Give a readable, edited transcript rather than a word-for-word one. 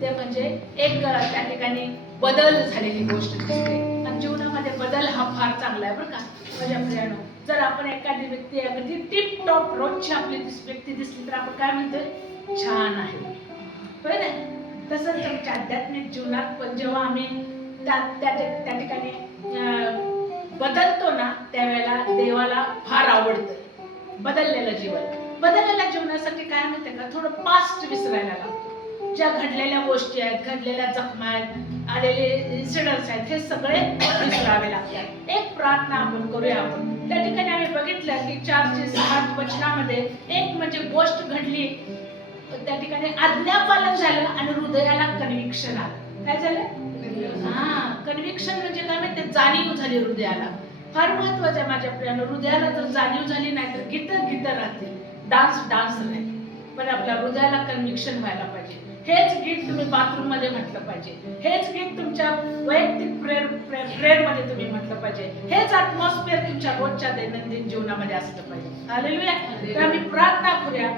ते म्हणजे एक त्या ठिकाणी बदल झालेली गोष्ट दिसते. आणि जीवनामध्ये बदल हा फार चांगला आहे बरं का माझ्या प्रियानो. जर आपण एखादी व्यक्ती अगदी टिप टॉप रोजची आपली व्यक्ती दिसली तर आपण काय म्हणतोय, छान आहे, बरोबर आहे. तसंच तुमच्या आध्यात्मिक जीवनात पण जेव्हा आम्ही त्या ठिकाणी बदलतो ना, त्यावेळेला देवाला फार आवडतं बदललेलं जीवन. बदललेल्या जीवनासाठी काय माहितीये का, थोडं पास्ट विसरायला लागतो. ज्या घडलेल्या गोष्टी आहेत, घडलेल्या जखमा आहेत, आलेले इन्सिडन्स आहेत, हे सगळे विसरावे लागतात. एक प्रार्थना आपण करूया. आपण त्या ठिकाणी आम्ही बघितलं की 4:7 वचनामध्ये एक म्हणजे गोष्ट घडली, त्या ठिकाणी आज्ञापालन झालं आणि हृदयाला कन्व्हिक्शन आलं. काय झालं? कन्व्हिक्शन म्हणजे काय माहिती, जाणीव झाली हृदयाला. फार महत्वाचं आहे माझ्या प्रियानो. हृदयाला जर जाणीव झाली नाही तर गीत राहतील, डान्स नाही, पण आपल्या हृदयाला कन्व्हिक्शन व्हायला पाहिजे. हेच गीत तुम्ही बाथरूम मध्ये म्हटलं पाहिजे, हेच गीत तुमच्या वैयक्तिक प्रेयर मध्ये तुम्ही म्हटलं पाहिजे, हेच अॅटमॉस्फिअर तुमच्या रोजच्या दैनंदिन जीवनामध्ये असलं पाहिजे. हालेलुया. तर आम्ही प्रार्थना करूया.